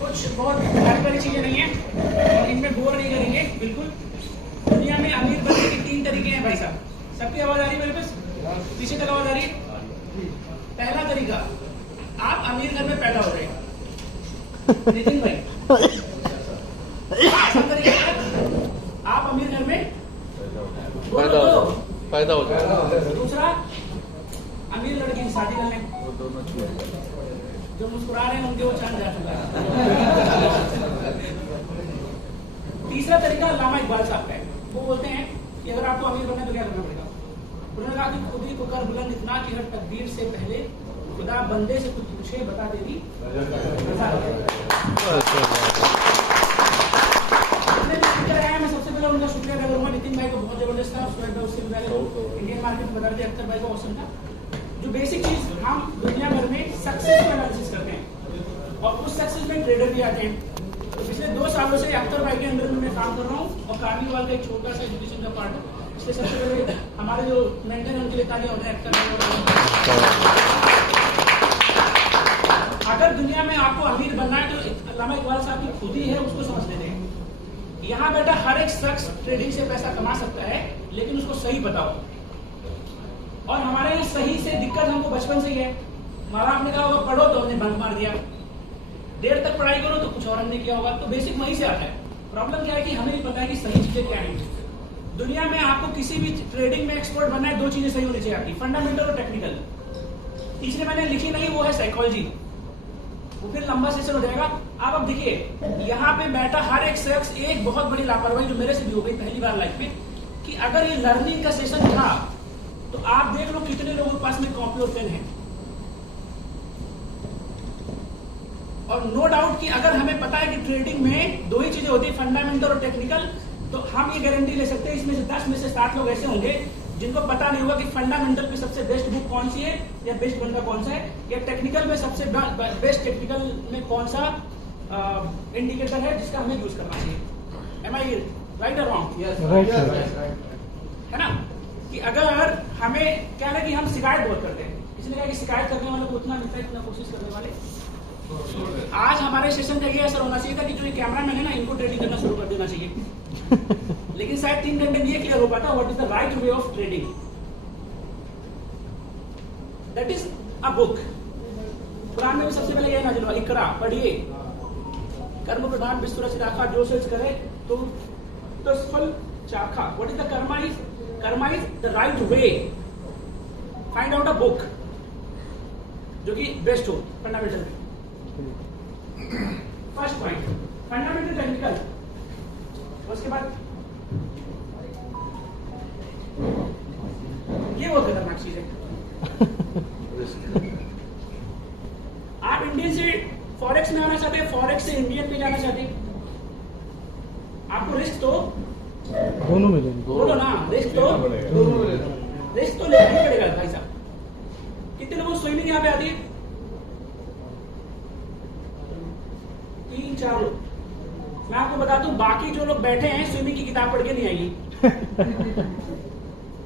कुछ बहुत जानकारी चीजें नहीं है और इनमें बोर नहीं करेंगे बिल्कुल। दुनिया में अमीर बनने के 3 तरीके हैं भाई साहब। सबकी आवाज आ रही है मेरे पास? पीछे तक आवाज आ रही है? पहला तरीका, आप अमीर घर में पैदा हो रहे नितिन भाई। ऐसा तरीका है, आप अमीर घर में पैदा हो जाए। दूसरा, अमीर लड़की की शादी करने, जो मुस्कुरा रहे हैं उनके वो चांद जा चुका है। तीसरा तरीका अल्लामा इकबाल साहब का है। वो बोलते हैं कि अगर आपको अमीर बनना है तो क्या करना पड़ेगा। उन्होंने कहा कि खुद ही को कर बुलंद इतना कि हर तकदीर से पहले खुदा बंदे से कुछ पूछे बता देगी। मैं सबसे पहले उनका शुक्रिया अदा करूंगा। नितिन भाई को बहुत जबरदस्त था, उससे इंडियन मार्केट में बता दिया, अख्तर भाई को औसम था। जो बेसिक चीज हम दुनिया भर में सक्सेस को एनालिसिस करते हैं और उस सक्सेस में ट्रेडर भी आते हैं। तो पिछले 2 सालों से अख्तर भाई के अंदर में मैं काम कर रहा हूँ और कार्निवाल का एक छोटा सा एजुकेशन का पार्ट है। इसलिए सबसे पहले हमारे जो मेंटर हैं उनके लिए तालियां हो रहे हैं अख्तर भाई। अगर दुनिया में आपको अमीर बनना है तो अल्लामा इकबाल साहब की खुद ही है, उसको समझ लेते हैं। यहाँ बेटा हर एक शख्स ट्रेडिंग से पैसा कमा सकता है, लेकिन उसको सही बताओ। और हमारे यहाँ सही से दिक्कत हमको बचपन से ही है। माँ बाप ने कहा होगा पढ़ो तो हमने बंक मार दिया, देर तक पढ़ाई करो तो कुछ और हमने किया होगा। तो बेसिक वहीं से आता है। प्रॉब्लम क्या है कि हमें नहीं पता है कि सही चीजें क्या हैं। दुनिया में आपको किसी भी ट्रेडिंग में एक्सपर्ट बनना है, 2 चीजें सही होनी चाहिए आपकी, फंडामेंटल और टेक्निकल। तीसरी मैंने लिखी नहीं, वो है साइकोलॉजी। वो फिर लंबा सेशन हो जाएगा। आप अब देखिए यहाँ पे बैठा हर एक शख्स, एक बहुत बड़ी लापरवाही जो मेरे से भी हो गई पहली बार लाइफ में, कि अगर ये लर्निंग का सेशन था तो आप देख लो कितने लोगों के पास में कॉपी और पेन है। और नो डाउट कि अगर हमें पता है कि ट्रेडिंग में 2 ही चीजें होती है, फंडामेंटल और टेक्निकल, तो हम ये गारंटी ले सकते हैं इसमें से 10 में से 7 लोग ऐसे होंगे जिनको पता नहीं होगा कि फंडामेंटल पे सबसे बेस्ट बुक कौन सी है या बेस्ट बंदा कौन सा है, या टेक्निकल में सबसे बेस्ट टेक्निकल में कौन सा इंडिकेटर है जिसका हमें यूज करना चाहिए। एम आई राइट और रॉन्ग? है ना? कि अगर हमें क्या है कि हम शिकायत बहुत करते हैं, इसलिए कहा कि शिकायत करने वालों को उतना मिलता है जितना कोशिश करने वाले। आज हमारे सेशन का ये असर होना चाहिए था कि जो ये कैमरा मैन है ना, इनको ट्रेडिंग करना शुरू कर देना चाहिए। लेकिन शायद 3 घंटे में ये क्लियर हो पाता what is the right way of trading. That is a book. Quran में भी सबसे पहले ये नाजिल हुआ, इकरा पढ़िए, कर्म प्रधान बिस्तुरा से राखा, जो सेल्स करे तो तस्फल चाखा। What is the karma is? Karma is the right way. Find out a book जो कि बेस्ट हो fundamental. First point fundamental technical. उसके बाद ये बहुत खतरनाक चीज है। आप इंडियन से फॉरेक्स में आना चाहते हैं, फॉरेक्स से इंडियन में जाना चाहते हैं, आपको रिस्क तो दोनों में बोलो ना, रिस्क तो लेना ही पड़ेगा भाई साहब। कितने लोगों को स्विमिंग यहाँ पे आती है? 3-4 लोग। मैं आपको बता दूं, बाकी जो लोग बैठे हैं स्विमिंग की किताब पढ़ के नहीं आएगी।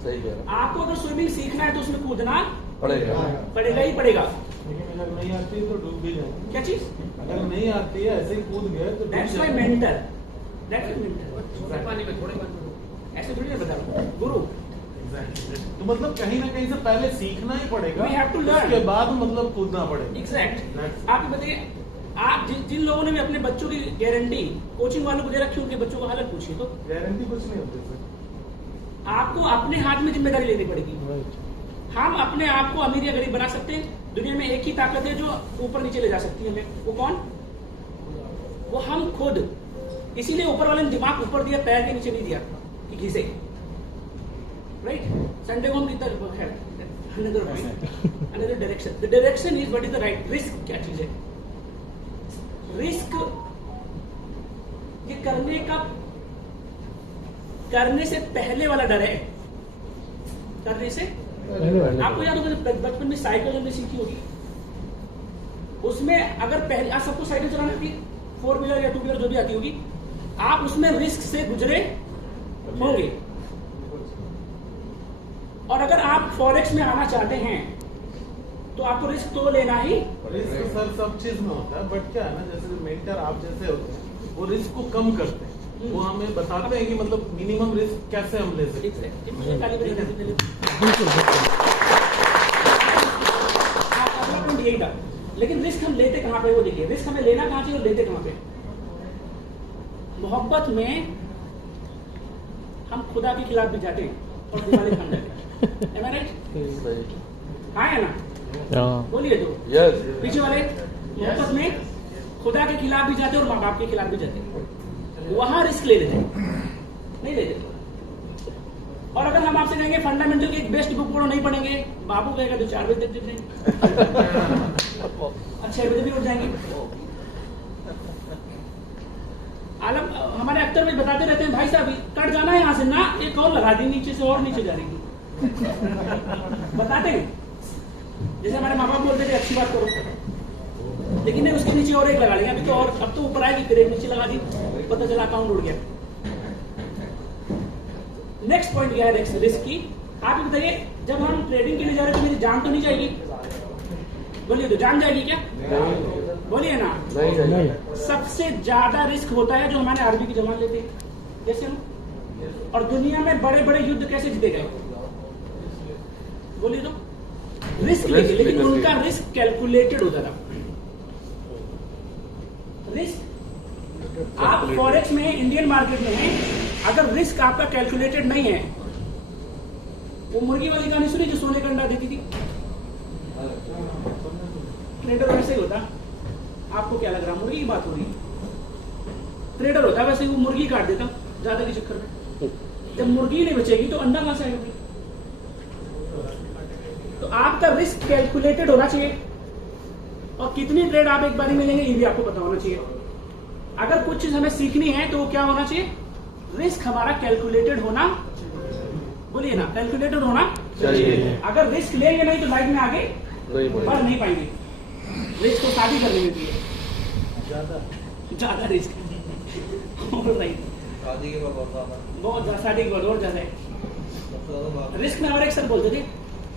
सही कह रहा। आपको अगर स्विमिंग सीखना है तो उसमें कूदना पड़ेगा ही पड़ेगा। लेकिन अगर नहीं आती है तो डूब भी जाए। क्या चीज? अगर नहीं आती है ऐसे ही कूद गए तो दैट्स माय मेंटर। पानी में थोड़े ऐसे थोड़ी ना बता रहा हूं, गुरु। तो मतलब कहीं ना कहीं से पहले सीखना ही पड़ेगा, We have to learn. उसके बाद मतलब कूदना पड़ेगा। एग्जैक्ट। आप बताइए, आप जिन लोगों ने भी अपने बच्चों की गारंटी कोचिंग वालों को दे रखी, उनके बच्चों को हालत पूछिए तो गारंटी कुछ नहीं होती सर। आपको अपने हाथ में जिम्मेदारी लेनी पड़ेगी। हम अपने आप को अमीर या गरीब बना सकते हैं। दुनिया में एक ही ताकत है जो ऊपर नीचे ले जा सकती है हमें। वो कौन? वो हम खुद। इसीलिए ऊपर वाले ने दिमाग ऊपर दिया, पैर के नीचे नहीं दिया कि घिसे। राइट? संडे को हम कितना another direction. The direction is what is the right. Risk क्या चीज है? रिस्क ये करने से पहले वाला डर है। करने से आपको याद होगा बचपन में साइकिल हमने सीखी होगी, उसमें अगर पहले आप सबको साइकिल चलाना आती है, 4 व्हीलर या 2 व्हीलर जो भी आती होगी, आप उसमें रिस्क से गुजरे होंगे। और अगर आप फॉरेक्स में आना चाहते हैं तो आपको रिस्क तो लेना ही। रिस्क सर सब चीज में होता है, बट क्या है ना, जैसे मेंटर आप जैसे होते हैं वो रिस्क को कम करते हैं, वो हमें बताते हैं कि मतलब मिनिमम रिस्क कैसे हम ले सकते हैं। यही था, लेकिन रिस्क हम लेते कहाँ पे वो देखिए, रिस्क हमें लेना कहाँ चाहिए और लेते कहाँ पे। मोहब्बत में हम खुदा के खिलाफ भी जाते हैं और दिवाली खान जाते हैं, राइट? हाँ है ना, बोलिए तो पीछे वाले। मोहब्बत में खुदा के खिलाफ भी जाते हैं और माँ बाप के खिलाफ भी जाते हैं, वहां रिस्क ले लेते हैं, नहीं लेते। और अगर हम आपसे कहेंगे फंडामेंटल की एक बेस्ट बुक पढ़ो, नहीं पढ़ेंगे, बाबू कहेगा तो 4 बजे तक देते और 6 बजे भी उठ जाएंगे। आलम हमारे अख्तर में बताते रहते हैं, भाई साहब कट जाना है यहाँ से ना, एक और लगा दी नीचे से और नीचे जा रही बताते हैं। जैसे हमारे माँ बाप बोलते थे अच्छी बात करो, लेकिन नहीं उसके नीचे और एक लगा लेंगे, अभी तो और अब तो ऊपर आएगी, फिर एक नीचे लगा दी, पता चला अकाउंट उड़ गया। नेक्स्ट पॉइंट क्या है रिस्क की, आप ही बताइए। जब हम ट्रेडिंग के लिए जा रहे हैं तो मेरी जान तो नहीं जाएगी? बोलिए तो, जान जाएगी क्या? बोलिए ना, नहीं। सबसे ज्यादा रिस्क होता है जो हमारे आर्मी के जवान लेते हैं, जैसे हम। और दुनिया में बड़े बड़े युद्ध कैसे जीते गए? बोलिए तो, रिस्क लेके, लेकिन उनका रिस्क कैलकुलेटेड होता था। रिस्क आप फॉरेक्स में, इंडियन मार्केट में है, अगर रिस्क आपका कैलकुलेटेड नहीं है, वो मुर्गी वाली कहानी सुनी जो सोने का अंडा देती थी? ट्रेडर वैसे ही होता। आपको क्या लग रहा, मुर्गी की बात हो रही है? ट्रेडर होता वैसे वो मुर्गी काट देता ज्यादा के चक्कर में। जब मुर्गी नहीं बचेगी तो अंडा कहां से आएगा? तो आपका रिस्क कैलकुलेटेड होना चाहिए, और कितनी ट्रेड आप एक बार में लेंगे ये भी आपको पता होना चाहिए। अगर कुछ चीज हमें सीखनी है तो वो क्या होना चाहिए? रिस्क हमारा कैलकुलेटेड होना, बोलिए ना, कैलकुलेटेड होना चाहिए। अगर रिस्क लेंगे नहीं तो लाइफ में आगे बढ़ नहीं पाएंगे। रिस्क को शादी करने में भी ज्यादा रिस्क शादी के बाद बहुत ज्यादा, शादी के बाद और ज्यादा है रिस्क में। और एक सर बोलते थे,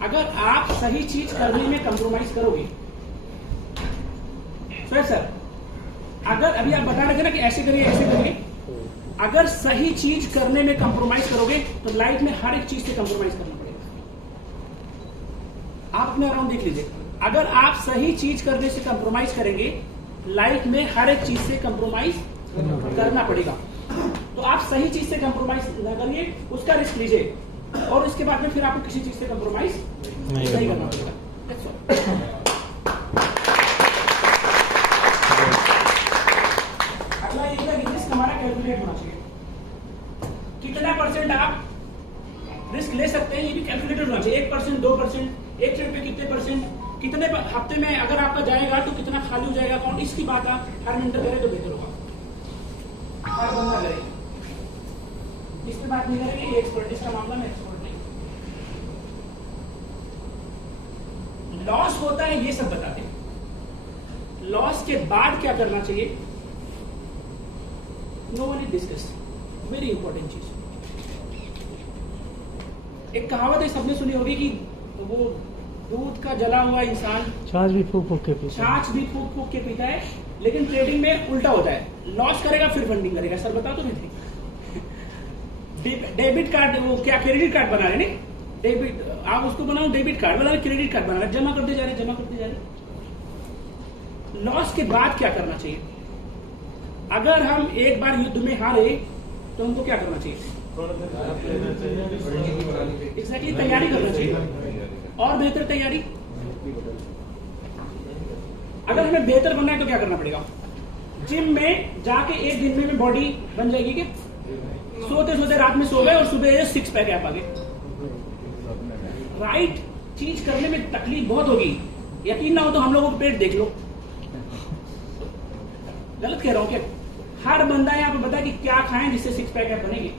अगर आप सही चीज करने में कंप्रोमाइज करोगे, सर अगर अभी आप बता रहे थे ना कि ऐसे करिए ऐसे करिए, अगर सही चीज करने में कंप्रोमाइज करोगे तो लाइफ में हर एक चीज से कंप्रोमाइज करना पड़ेगा। आप अपने अराउंड देख लीजिए, अगर आप सही चीज करने से कंप्रोमाइज करेंगे, लाइफ में हर एक चीज से कंप्रोमाइज करना पड़ेगा। तो आप सही चीज से कंप्रोमाइज ना करिए, उसका रिस्क लीजिए, और उसके बाद में फिर आपको किसी चीज से कंप्रोमाइज नहीं करना पड़ेगा। अगला ये है कि रिस्क हमारा कैलकुलेट होना चाहिए। कितना परसेंट आप रिस्क ले सकते हैं ये भी कैलकुलेटेड होना चाहिए। 1%, 2%, एक ट्रेड पे कितने परसेंट, कितने हफ्ते में अगर आपका जाएगा तो कितना खाली हो जाएगा अकाउंट, इसकी बात आप हर मिनट करें तो बेहतर होगा। हर बंदा करे, इस पे बात नहीं करेंगे, ये एक्सपर्टीज का मामला में एक्सपर्ट नहीं। लॉस होता है ये सब बताते हैं। लॉस के बाद क्या करना चाहिए, no one is discuss, very important चीज। एक कहावत है सबने सुनी होगी कि वो दूध का जला हुआ इंसान छाछ भी फूक फूक के पीता है, लेकिन ट्रेडिंग में उल्टा होता है, लॉस करेगा फिर फंडिंग करेगा। सर बता तो नहीं, डेबिट कार्ड, वो क्या क्रेडिट कार्ड बना रहे हैं, डेबिट, आप उसको बनाओ डेबिट कार्ड बना रहे, क्रेडिट कार्ड बना रहे, जमा करते जा रहे। लॉस के बाद क्या करना चाहिए? अगर हम एक बार युद्ध में हारे तो हमको क्या करना चाहिए? एग्जैक्टली तैयारी करना चाहिए, और बेहतर तैयारी। अगर हमें बेहतर बनना है तो क्या करना पड़ेगा? जिम में जाके एक दिन में बॉडी बन जाएगी क्या? सोते सोते रात में सो गए और सुबह 6 पैक ऐप आ गए। राइट चीज करने में तकलीफ बहुत होगी, यकीन ना हो तो हम लोगों का पेट देख लो। गलत कह रहा हूं क्या? हर बंदा यहाँ पे बता कि क्या खाएं जिससे 6 पैक ऐप बनेगी।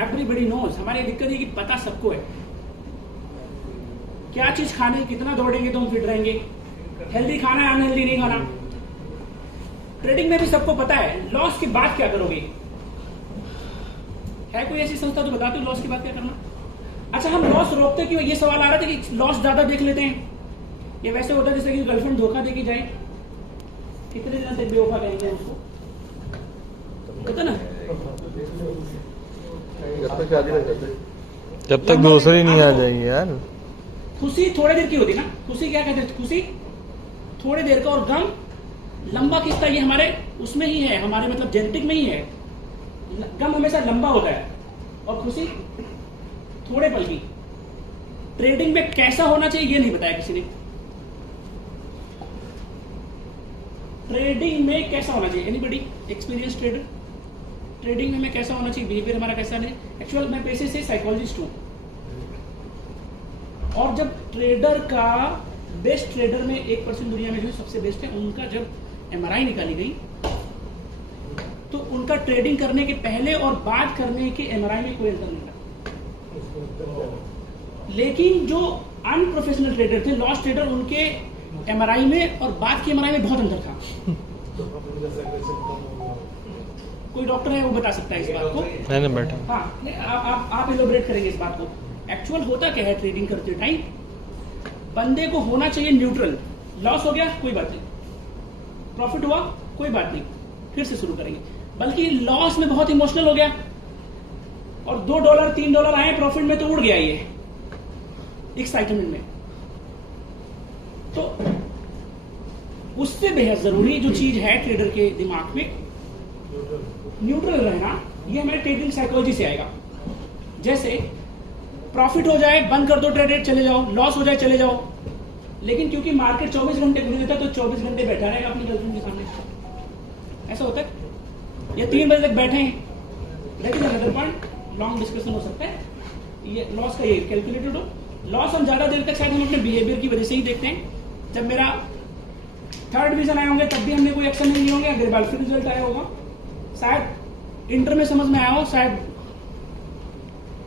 Everybody knows. हमारी दिक्कत है कि पता सबको है क्या चीज खाने, कितना दौड़ेंगे तो हम फिट रहेंगे, हेल्दी खाना है अनहेल्दी नहीं खाना। ट्रेडिंग में भी सबको पता है। लॉस के बाद क्या करोगे? है कोई ऐसी संस्था जो बताती है लॉस के बाद क्या करना? अच्छा, हम लॉस रोकते क्यों? ये सवाल आ रहा था कि लॉस ज्यादा देख लेते हैं। ये वैसे होता है जैसे कि गर्लफ्रेंड धोखा देके जाए, कितने दिन तक बेवफा कहेंगे उसको, होता ना? जब तक शादी नहीं करते, जब तक दूसरी नहीं आ जाएगी यार। खुशी थोड़ी देर की होती ना। खुशी क्या कहते हैं? खुशी थोड़ी देर का, और गम लंबा किस्ता, ये हमारे उसमें ही है, हमारे मतलब जेनेटिक में ही है। गम हमेशा लंबा होता है और खुशी थोड़े पल की। ट्रेडिंग में कैसा होना चाहिए ये नहीं बताया किसी ने। ट्रेडिंग में कैसा होना चाहिए? Anybody experience trader? ट्रेडिंग में हमें कैसा होना चाहिए, बिहेवियर हमारा कैसा नहीं? एक्चुअल मैं पैसे से साइकोलॉजिस्ट हूं, और जब ट्रेडर का बेस्ट ट्रेडर में 1% दुनिया में जो सबसे बेस्ट है, उनका जब MRI निकाली गई तो उनका ट्रेडिंग करने के पहले और बाद करने के MRI में कोई अंतर नहीं था। लेकिन जो अनप्रोफेशनल ट्रेडर थे, लॉस ट्रेडर, उनके MRI में और बाद के MRI में बहुत अंतर था। कोई डॉक्टर है वो बता सकता है इस बात को? मैंने बैठा। हाँ, आप एलोबरेट करेंगे इस बात को। एक्चुअल होता क्या है ट्रेडिंग करते टाइम? बंदे को होना चाहिए न्यूट्रल। लॉस हो गया कोई बात नहीं, प्रॉफिट हुआ कोई बात नहीं, फिर से शुरू करेंगे। बल्कि लॉस में बहुत इमोशनल हो गया और $2 $3 आए प्रॉफिट में, तो उड़ गया ये एक्साइटमेंट में। तो उससे बेहद जरूरी जो चीज है ट्रेडर के दिमाग में, न्यूट्रल रहना। ये हमारे ट्रेडिंग साइकोलॉजी से आएगा। जैसे प्रॉफिट हो जाए बंद कर दो ट्रेड, चले जाओ, लॉस हो जाए चले जाओ। लेकिन क्योंकि मार्केट 24 घंटे खुली देता है, तो 24 घंटे बैठा रहेगा अपनी गर्लफ्रेंड के सामने। ऐसा होता है, या 3 बजे तक बैठे हैं। लेकिन अनदर पॉइंट, लॉन्ग डिस्कशन हो सकता है। ये लॉस का ये कैलकुलेटेड हो। लॉस हम ज्यादा देर तक शायद हम अपने बिहेवियर की वजह से ही देखते हैं। जब मेरा 3rd डिवीजन आए होंगे तब भी हमने कोई एक्शन नहीं लिए होंगे, अगर बार फिर रिजल्ट आया होगा। शायद इंटर में समझ में आया हो, शायद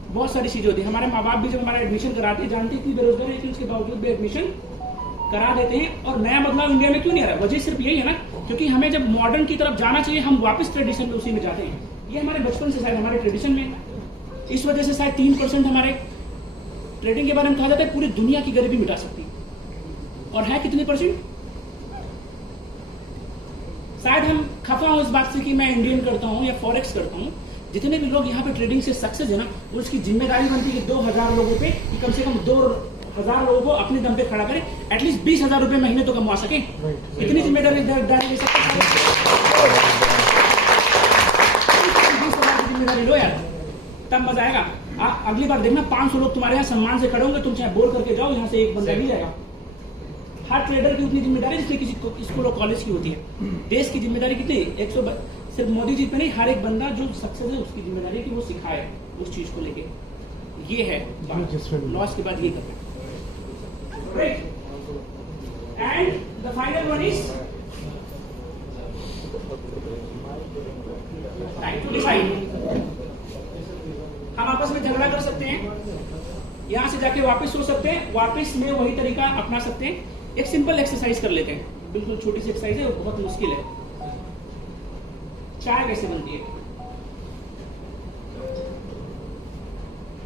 बहुत सारी चीजें होती है। हमारे माँ बाप भी जब हमारा एडमिशन कराते, जानते इतनी बेरोजगारी है, लेकिन उसके बावजूद भी एडमिशन करा देते हैं। और नया बदलाव इंडिया में क्यों नहीं आ रहा? वजह सिर्फ यही है ना, क्योंकि हमें जब मॉडर्न की तरफ जाना चाहिए, हम वापस ट्रेडिशन में उसी में जाते हैं। ये हमारे बचपन से शायद हमारे ट्रेडिशन में, इस वजह से शायद 3% हमारे ट्रेडिंग के बारे में कहा जाता है पूरी दुनिया की गरीबी मिटा सकती। और है कितनी %? शायद हम खफा हो इस बात से कि मैं इंडियन करता हूं या फॉरेक्स करता हूं। जितने भी लोग यहाँ पे ट्रेडिंग से सक्सेस है ना, उसकी जिम्मेदारी बनती है कि 2000 लोगों पे, कि कम से कम 2000 लोगों को अपने दम पे खड़ा करे, एटलीस्ट 20,000 रुपए महीने तो कमा सके। इतनी जिम्मेदारी ले सकते हैं। 20,000 की जिम्मेदारी लो यार, तब मजा आएगा। अगली बार देखना 500 लोग तुम्हारे यहाँ सम्मान से खड़े होंगे, तुम चाहे बोर करके जाओ, यहाँ से एक बंदा मिल जाएगा। हर ट्रेडर की उतनी जिम्मेदारी जितनी किसी स्कूल और कॉलेज की होती है। देश की जिम्मेदारी कितनी? 100, सिर्फ मोदी जी पे नहीं, हर एक बंदा जो सक्सेस है उसकी जिम्मेदारी है कि वो सिखाए उस चीज को लेके। ये है लॉस के बाद ये करना। And the final one is time to decide. हम आपस में झगड़ा कर सकते हैं, यहां से जाके वापस सो सकते हैं, वापस में वही तरीका अपना सकते हैं। एक सिंपल एक्सरसाइज कर लेते हैं, बिल्कुल छोटी सी एक्सरसाइज है, बहुत मुश्किल है। चाय कैसे बनती है?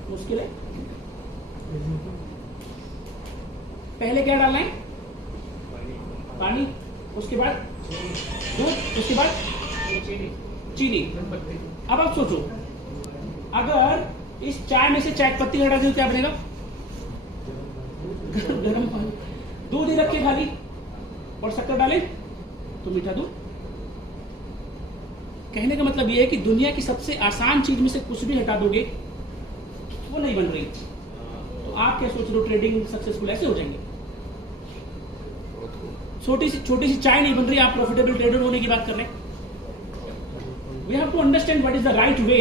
मुश्किल है। पहले क्या डालना है? पानी, उसके बाद दूध, उसके बाद चीनी। अब आप सोचो, अगर इस चाय में से चाय पत्ती हटा दें तो क्या बनेगा? गर्म पानी। दूध ही रख के खाली और शक्कर डालें तो मीठा दूध। कहने का मतलब यह है कि दुनिया की सबसे आसान चीज में से कुछ भी हटा दोगे वो नहीं बन रही। तो आप क्या सोच रहे हो, ट्रेडिंग सक्सेसफुल ऐसे हो जाएंगे? छोटी सी चाय नहीं बन रही, आप प्रॉफिटेबल ट्रेडर होने की बात कर रहे हैं। We have to understand what is the right way.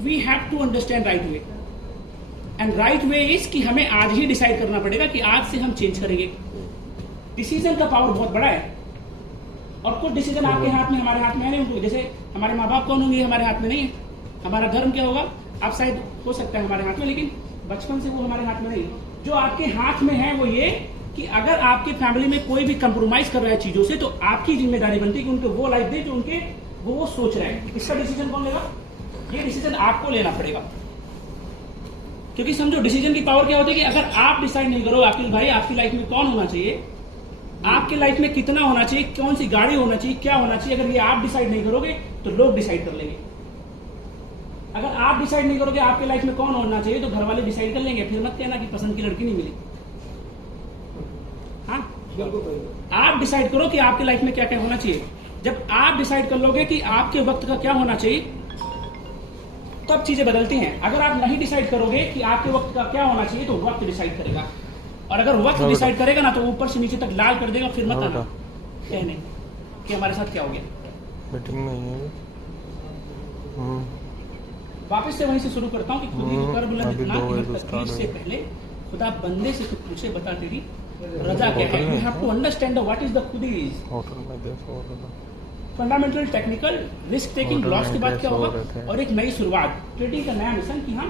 We have to understand right way. And right way is कि हमें आज ही डिसाइड करना पड़ेगा कि आज से हम चेंज करेंगे। डिसीजन का पावर बहुत बड़ा है, और कुछ डिसीजन आपके हाथ में, हमारे हाथ में है नहीं। जैसे हमारे माँ बाप कौन होंगे, हमारे हाथ में नहीं है। हमारा धर्म क्या होगा, आप शायद हो सकता है हमारे हाथ में, लेकिन बचपन से वो हमारे हाथ में नहीं। जो आपके हाथ में है वो ये कि अगर आपकी फैमिली में कोई भी कंप्रोमाइज कर रहा है चीजों से, तो आपकी जिम्मेदारी बनती है कि उनको वो लाइफ दे जो उनके वो सोच रहे हैं। इसका डिसीजन कौन लेगा? ये डिसीजन आपको लेना पड़ेगा। क्योंकि समझो डिसीजन की पावर क्या होती है कि अगर आप डिसाइड नहीं करो अखिल भाई आपकी लाइफ में कौन होना चाहिए, आपकी लाइफ में कितना होना चाहिए, कौन सी गाड़ी होना चाहिए, क्या होना चाहिए, अगर ये आप डिसाइड नहीं करोगे तो लोग डिसाइड कर लेंगे। अगर आप डिसाइड नहीं करोगे आपकी लाइफ में कौन होना चाहिए तो घर वाले डिसाइड कर लेंगे। फिर मत कहना कि पसंद की लड़की नहीं मिली। हाँ, आप डिसाइड करो कि आपकी लाइफ में क्या क्या होना चाहिए। जब आप डिसाइड कर लोगे कि आपके वक्त का क्या होना चाहिए तब चीजें बदलती हैं। अगर आप नहीं डिसाइड करोगे कि आपके वक्त का क्या होना चाहिए तो वक्त डिसाइड करेगा, और अगर वक्त डिसाइड करेगा ना तो ऊपर से नीचे तक लाल कर देगा। फिर मत आना कहने कि हमारे साथ क्या हो गया। मीटिंग नहीं है। वापस से वहीं से शुरू करता हूँ कि खुदी को कर बुलंद अभी इतना 2 बजे कि से तकदीर start से पहले खुदा बंदे से कुछ पूछे बता तेरी रजा क्या है। You have to understand what is the खुदीज होटल में देखो fundamental technical risk taking loss के बाद क्या होगा और एक नई शुरुआत। ट्रेडिंग का नया मिशन कि हम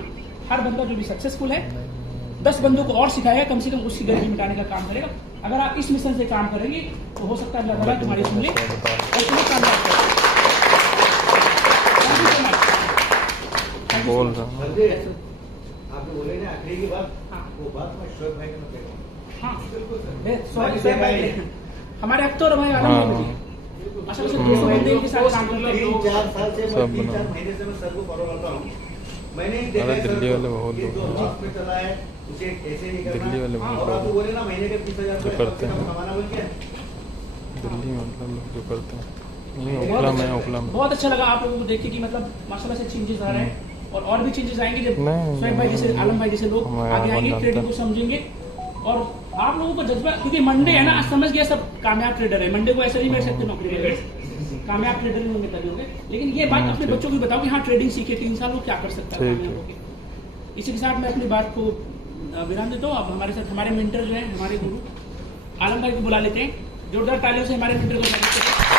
हर बंदा जो भी सक्सेसफुल है 10 बंदों को और सिखाएगा, कम से कम उसकी गरीबी मिटाने का काम करेगा। अगर आप इस मिशन से काम करेंगे तो हो सकता है अल्लाह ताला तुम्हारी सुन ले और तुम्हें कामयाब करे। बोल रहा हूँ। आपने बोले ना आखिरी की बात, वो बात मैं शोएब भाई को कहूँ। हमारे अख्तर भाई आलम भाई मिली असल से 200 बंदे के साथ काम करते हैं। 3-4 साल से सब मैं बना। 3-4 महीने से मैं सर को फॉलो करता हूँ। मैंने ही देखा अरे है सर दिल्ली वाले को, बहुत ये लोग जो हाथ में चला है उसे ऐसे नहीं करना। दिल्ली वाले हाँ, बहुत और आप लोग बोले ना महीने के 30,000 जो रुपए करते हैं। कमाना बोल के। दिल्ली मतलब लोग जो करते हैं नहीं ओखला में ओखला में बहुत अच्छा लगा आप लोगों को देख के कि मतलब माशाल्लाह से चेंजेस आ रहे हैं और भी चेंजेस आएंगे जब नहीं, शोएब भाई जैसे आलम भाई जैसे लोग हमारे आगे यहाँ आएंगे, बहुत ट्रेडिंग को समझेंगे। और आप लोगों को जज्बा, क्योंकि मंडे है ना, आज समझ गया सब कामयाब ट्रेडर है। मंडे को ऐसे नहीं बैठ सकते नौकरी में, कामयाब ट्रेडर नहीं होंगे तभी होंगे। लेकिन ये बात अपने बच्चों को बताओ कि हाँ ट्रेडिंग सीखे 3 साल वो क्या कर सकता है ठीक कामयाब है। होके। इसी के साथ मैं अपनी बात को विराम देता हूँ। अब हमारे साथ हमारे मेंटर जो है, हमारे गुरु आलम भाई को बुला लेते हैं। जोरदार तालियों से हमारे मेंटर को स्वागत करते हैं।